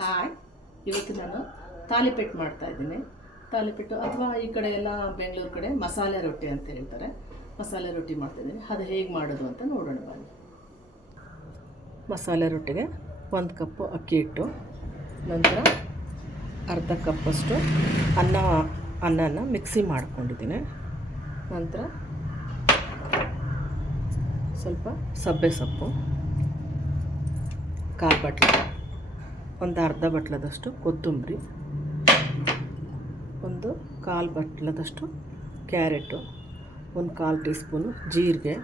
Hi. ಇವತ್ತು ನಾನು ತಾಲಿಪೆಟ್ಟು ಮಾಡ್ತಾ ಇದ್ದೀನಿ. ತಾಲಿಪೆಟ್ಟು ಅಥವಾ ಈ ಕಡೆ ಎಲ್ಲ ಬೆಂಗಳೂರು ಕಡೆ ಮಸಾಲೆ ರೊಟ್ಟಿ ಅಂತ ಹೇಳ್ತಾರೆ. ಮಸಾಲೆ ರೊಟ್ಟಿ ಮಾಡ್ತಾಯಿದ್ದೀನಿ ಅದು ಹೇಗೆ ಮಾಡೋದು ಅಂತ ನೋಡೋಣ ಬನ್ನಿ. ಮಸಾಲೆ ರೊಟ್ಟಿಗೆ ಒಂದು ಕಪ್ಪು ಅಕ್ಕಿ ಹಿಟ್ಟು, ನಂತರ ಅರ್ಧ ಕಪ್ಪಷ್ಟು ಅನ್ನ, ಅನ್ನನ ಮಿಕ್ಸಿ ಮಾಡ್ಕೊಂಡಿದ್ದೀನಿ. ನಂತರ ಸ್ವಲ್ಪ ಸಬ್ಬೆ ಸೊಪ್ಪು ಬಟ್ಲ. ಒಂದು ಅರ್ಧ ಬಟ್ಲದಷ್ಟು ಕೊತ್ತಂಬರಿ, ಒಂದು ಕಾಲು ಬಟ್ಲದಷ್ಟು ಕ್ಯಾರೆಟು, ಒಂದು ಕಾಲು ಟೀ ಸ್ಪೂನು ಜೀರಿಗೆ,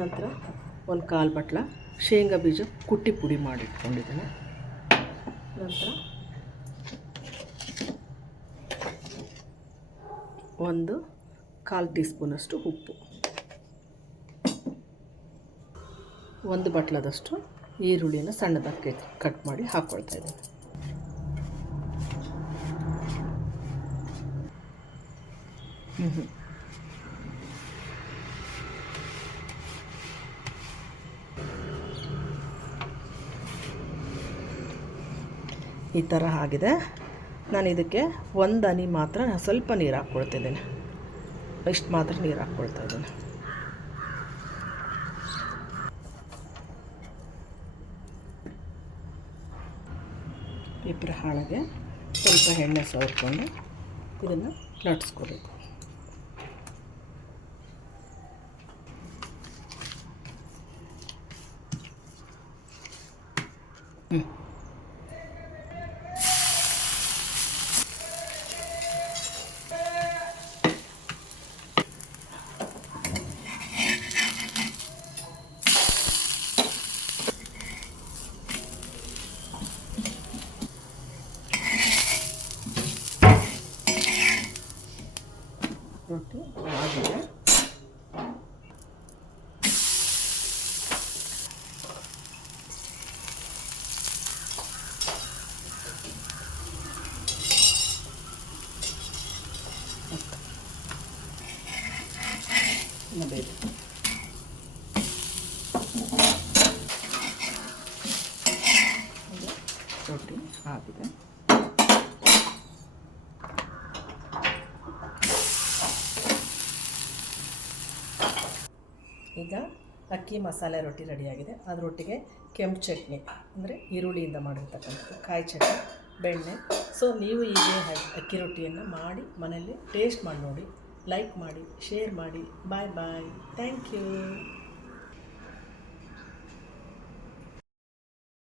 ನಂತರ ಒಂದು ಕಾಲು ಬಟ್ಲ ಶೇಂಗಾ ಬೀಜ ಕುಟ್ಟಿ ಪುಡಿ ಮಾಡಿಟ್ಕೊಂಡಿದ್ದೀನಿ. ನಂತರ ಒಂದು ಕಾಲು ಟೀ ಸ್ಪೂನಷ್ಟು ಉಪ್ಪು. ಒಂದು ಬಟ್ಲದಷ್ಟು ಈರುಳ್ಳಿನ ಸಣ್ಣದಾಗಿ ಕಟ್ ಮಾಡಿ ಹಾಕ್ಕೊಳ್ತಾ ಇದ್ದೀನಿ. ಈ ಥರ ಆಗಿದೆ. ನಾನು ಇದಕ್ಕೆ ಒಂದು ಹನಿ ಮಾತ್ರ, ನಾನು ಸ್ವಲ್ಪ ನೀರು ಹಾಕ್ಕೊಳ್ತಿದ್ದೀನಿ ಇಷ್ಟು ಮಾತ್ರ ನೀರು ಹಾಕ್ಕೊಳ್ತಾ ಇದ್ದೀನಿ. ಇಬ್ಬರ ಹಾಳಿಗೆ ಸ್ವಲ್ಪ ಎಣ್ಣೆ ಸವರ್ಕೊಂಡು ಇದನ್ನು ಲಟ್ಸ್ಕೋಬೇಕು. ಹ್ಞೂ ರೊಟ್ಟಿ ಆಗಿದೆ ಇನ್ನು ಬೇರೆ ಇದು ರೊಟ್ಟಿ ಆಗಿದೆ ಈಗ ಅಕ್ಕಿ ಮಸಾಲೆ ರೊಟ್ಟಿ ರೆಡಿಯಾಗಿದೆ. ಅದರೊಟ್ಟಿಗೆ ಕೆಂಪು ಚಟ್ನಿ, ಅಂದರೆ ಈರುಳ್ಳಿಯಿಂದ ಮಾಡಿರ್ತಕ್ಕಂಥದ್ದು, ಕಾಯಿ ಚಟ್ನಿ, ಬೆಣ್ಣೆ. ಸೊ ನೀವು ಈಗ ಅಕ್ಕಿ ರೊಟ್ಟಿಯನ್ನು ಮಾಡಿ ಮನೆಯಲ್ಲಿ ಟೇಸ್ಟ್ ಮಾಡಿ ನೋಡಿ ಲೈಕ್ ಮಾಡಿ ಶೇರ್ ಮಾಡಿ. ಬಾಯ್ ಬಾಯ್ ಥ್ಯಾಂಕ್ ಯು